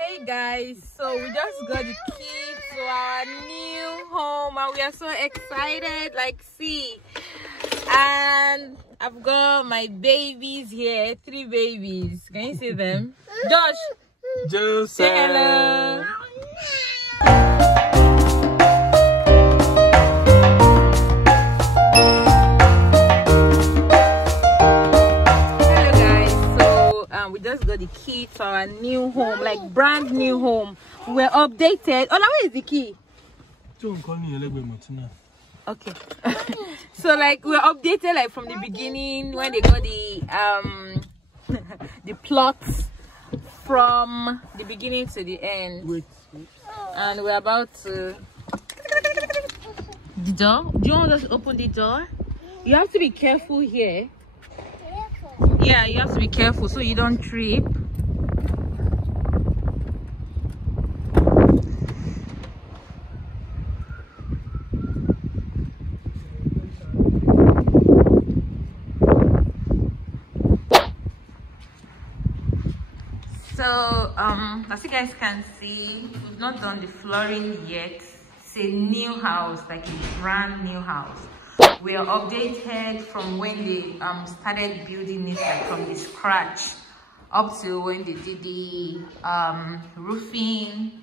Hey guys, so we just got the key to our new home and we are so excited. Like, see, and I've got my babies here, 3 babies. Can you see them? Josh, Joseph, say hello. We just got the key to our new home, like brand new home. We're updated. Oh, now where is the key? Okay. So like we're updated like from the beginning when they got the the plots from the beginning to the end. Wait. And we're about to the door. Do you want us to open the door? You have to be careful here. Yeah, you have to be careful so you don't trip. So as you guys can see, we've not done the flooring yet. It's a new house, like a brand new house. We are updated from when they started building it, like from the scratch up to when they did the roofing.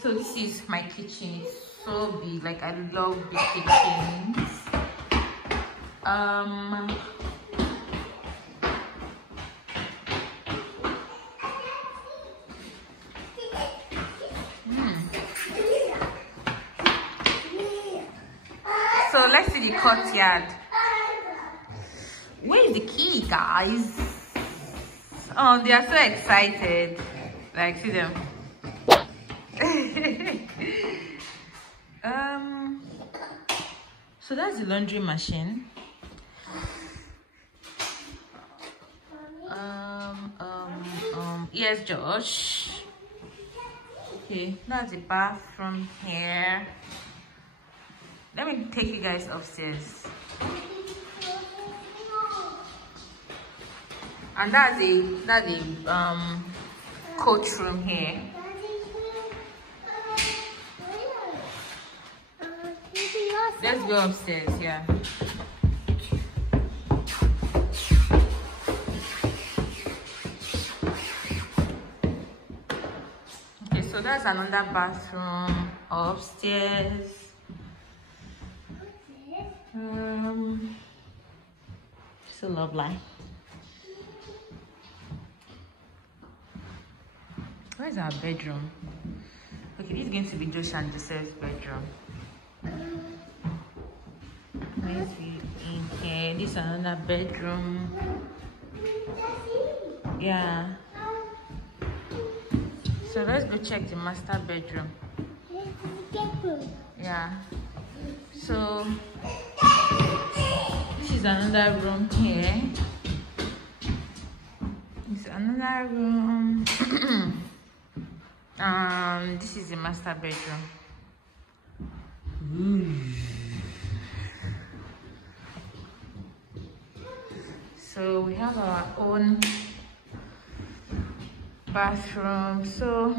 So this is my kitchen. It's so big, like I love big kitchens. So let's see the courtyard. Where is the key, guys? Oh, they are so excited. Like, see them. So that's the laundry machine. Yes, Josh. Okay, that's the bathroom here. Let me take you guys upstairs. And that's a coach room here. Let's go upstairs, yeah. Okay, so that's another bathroom upstairs. So lovely. Where's our bedroom? Okay, this is going to be Josh and Joseph's bedroom. Where's it in here? This is another bedroom. Yeah. So let's go check the master bedroom. Yeah. So this is another room here. It's another room. This is the master bedroom. So we have our own bathroom. So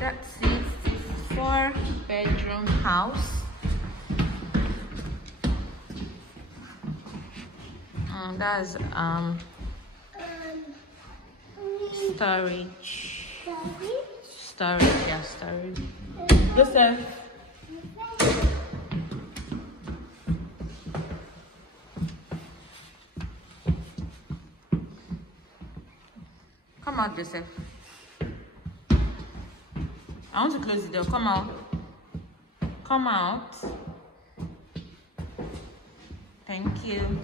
that's it. It's a 4-bedroom house. That's storage, yeah, storage. Joseph, come out, Joseph. I want to close the door. Come out. Come out. Thank you.